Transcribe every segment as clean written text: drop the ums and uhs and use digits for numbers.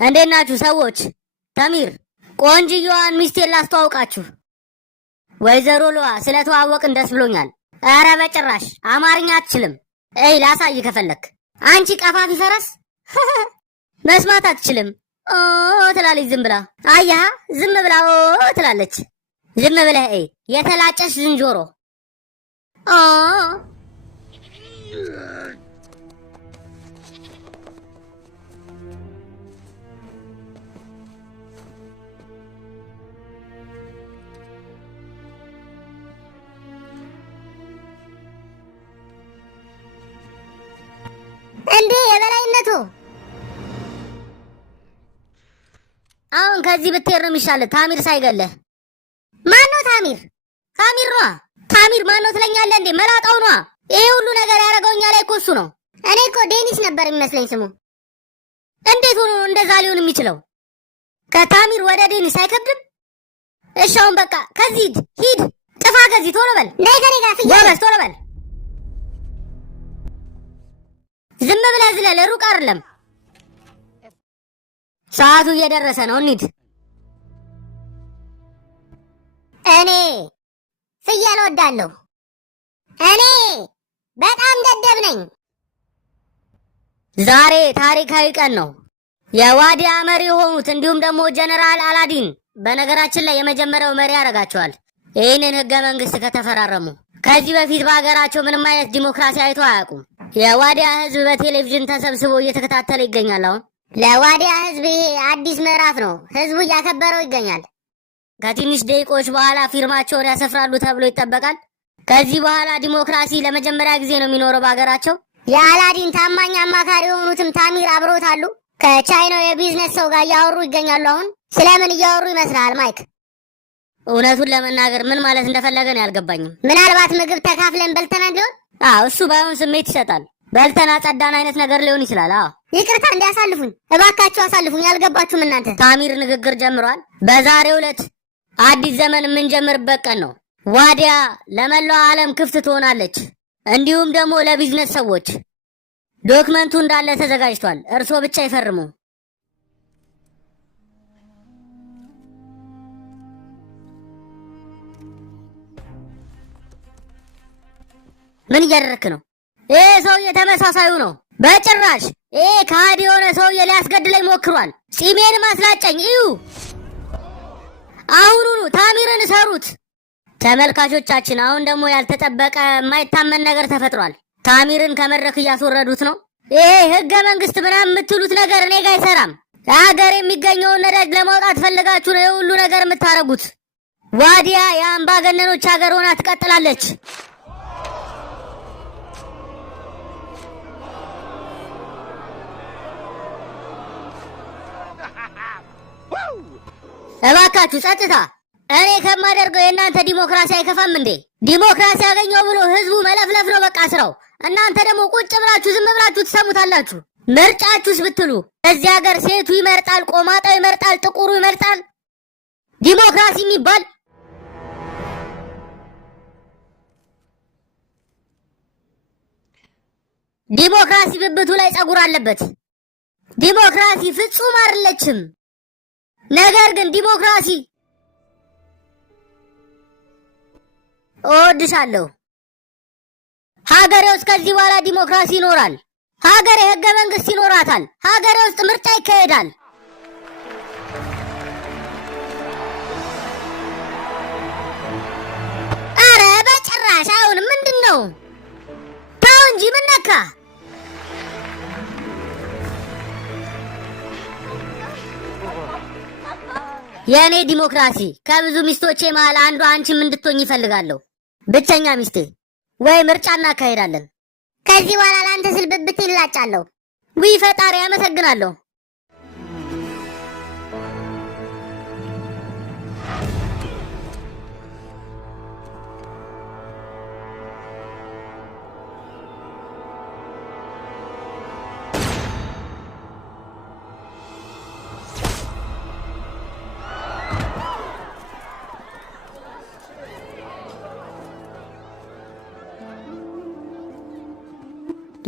እንዴት ናችሁ ሰዎች? ተሚር ቆንጅየዋን ሚስቴን ላስተዋውቃችሁ። ወይዘሮ ሉዋ ስለተዋወቅን ደስ ብሎኛል። ኧረ በጭራሽ አማርኛ አትችልም። ላሳይ ከፈለክ። አንቺ ቀፋፊ ፈረስ መስማት አትችልም ትላለች ዝም ብላ። አያ ዝም ብላ ትላለች። ዝም ብለህ የተላጨሽ ዝንጀሮ እንዴ የበላይነቱ አሁን ከዚህ ብትሄድ ነው የሚሻለው። ታሚር ሳይገለህ። ማን ነው ታሚር? ታሚር ነዋ። ታሚር ማን ነው ትለኛለህ እንዴ? መላጣው ነዋ። ይሄ ሁሉ ነገር ያደረገው እኛ ላይ እኮ እሱ ነው። እኔ እኮ ዴኒስ ነበር የሚመስለኝ ስሙ። እንዴት ሆኖ እንደዛ ሊሆን የሚችለው? ከታሚር ወደ ዴኒስ አይከብድም? እሺ አሁን በቃ ከዚህ ሂድ፣ ጥፋ ከዚህ ቶሎ በል። ጎበዝ ቶሎ በል። ዝም ብለህ ዝለል፣ ሩቅ አይደለም። ሰዓቱ እየደረሰ ነው፣ እንሂድ። እኔ ፍየል ወዳለሁ። እኔ በጣም ደደብ ነኝ። ዛሬ ታሪካዊ ቀን ነው። የዋዲያ መሪ የሆኑት እንዲሁም ደግሞ ጀነራል አላዲን በነገራችን ላይ የመጀመሪያው መሪ ያደርጋቸዋል ይህንን ህገ መንግስት ከተፈራረሙ። ከዚህ በፊት በሀገራቸው ምንም አይነት ዲሞክራሲ አይቶ አያውቁም። የዋዲያ ህዝብ በቴሌቪዥን ተሰብስቦ እየተከታተለ ይገኛል። አሁን ለዋዲያ ህዝብ ይሄ አዲስ ምዕራፍ ነው። ህዝቡ እያከበረው ይገኛል። ከትንሽ ደቂቆች በኋላ ፊርማቸውን ያሰፍራሉ ተብሎ ይጠበቃል። ከዚህ በኋላ ዲሞክራሲ ለመጀመሪያ ጊዜ ነው የሚኖረው በሀገራቸው። የአላዲን ታማኝ አማካሪ የሆኑትም ታሚር አብሮት አሉ። ከቻይናው የቢዝነስ ሰው ጋር እያወሩ ይገኛሉ። አሁን ስለምን እያወሩ ይመስላል ማይክ? እውነቱን ለመናገር ምን ማለት እንደፈለገ ነው ያልገባኝም። ምናልባት ምግብ ተካፍለን በልተናል ሊሆን? እሱ ባይሆን ስሜት ይሰጣል። በልተና ጸዳን አይነት ነገር ሊሆን ይችላል። ይቅርታ እንዲያሳልፉኝ እባካችሁ አሳልፉኝ። አልገባችሁም እናንተ። ታሚር ንግግር ጀምሯል። በዛሬው ዕለት አዲስ ዘመን የምንጀምርበት ቀን ነው። ዋዲያ ለመላው ዓለም ክፍት ትሆናለች። እንዲሁም ደግሞ ለቢዝነስ ሰዎች ዶክመንቱ እንዳለ ተዘጋጅቷል። እርስዎ ብቻ ይፈርሙ። ምን እያደረክ ነው? ይሄ ሰውዬ ተመሳሳዩ ነው። በጭራሽ ይሄ ከሃዲ የሆነ ሰውዬ ሊያስገድለኝ ሞክሯል። ጺሜን ማስላጨኝ እዩ። አሁኑኑ ታሚርን ሰሩት። ተመልካቾቻችን አሁን ደግሞ ያልተጠበቀ የማይታመን ነገር ተፈጥሯል። ታሚርን ከመድረክ እያስወረዱት ነው። ይሄ ህገ መንግስት ምናምን የምትሉት ነገር እኔ ጋር አይሰራም። ሀገር የሚገኘውን ነዳጅ ለማውጣት ፈልጋችሁ ነው የሁሉ ነገር የምታረጉት። ዋዲያ የአምባገነኖች ሀገር ሆና ትቀጥላለች። እባካችሁ ጸጥታ። እኔ ከማደርገው የእናንተ ዲሞክራሲ አይከፋም እንዴ? ዲሞክራሲ ያገኘው ብሎ ህዝቡ መለፍለፍ ነው በቃ ስራው። እናንተ ደግሞ ቁጭ ብላችሁ ዝም ብላችሁ ትሰሙታላችሁ። ምርጫችሁስ ብትሉ እዚህ ሀገር ሴቱ ይመርጣል፣ ቆማጣው ይመርጣል፣ ጥቁሩ ይመርጣል። ዲሞክራሲ የሚባል ዲሞክራሲ ብብቱ ላይ ጸጉር አለበት። ዲሞክራሲ ፍጹም አይደለችም። ነገር ግን ዲሞክራሲ እወድሻለሁ። ሀገሬ ውስጥ ከዚህ በኋላ ዲሞክራሲ ይኖራል። ሀገሬ ህገ መንግስት ይኖራታል። ሀገሬ ውስጥ ምርጫ ይካሄዳል። አረ በጭራሽ አሁን ምንድን ነው? ተው እንጂ ምን ነካ? የእኔ ዲሞክራሲ ከብዙ ሚስቶቼ መሃል አንዷ አንቺም እንድትሆኝ ይፈልጋለሁ። ብቸኛ ሚስቴ። ወይ ምርጫ እናካሄዳለን። ከዚህ በኋላ ለአንተ ስል ብብቴ ይላጫለሁ። ውይ ፈጣሪ አመሰግናለሁ።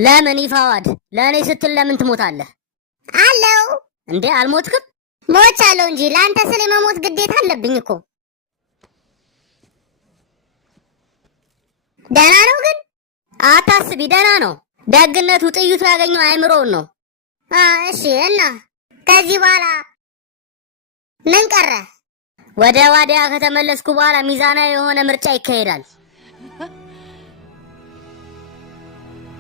ለምን ይፋዋድ? ለእኔ ስትል ለምን ትሞታለህ? አለው እንዴ አልሞትክም? ሞቻለሁ እንጂ ለአንተ ስለ መሞት ግዴታ አለብኝ እኮ። ደህና ነው ግን? አታስቢ፣ ደህና ነው። ደግነቱ ጥይቱ ያገኘው አይምሮውን ነው። እሺ እና ከዚህ በኋላ ምን ቀረ? ወደ ዋዲያ ከተመለስኩ በኋላ ሚዛናዊ የሆነ ምርጫ ይካሄዳል።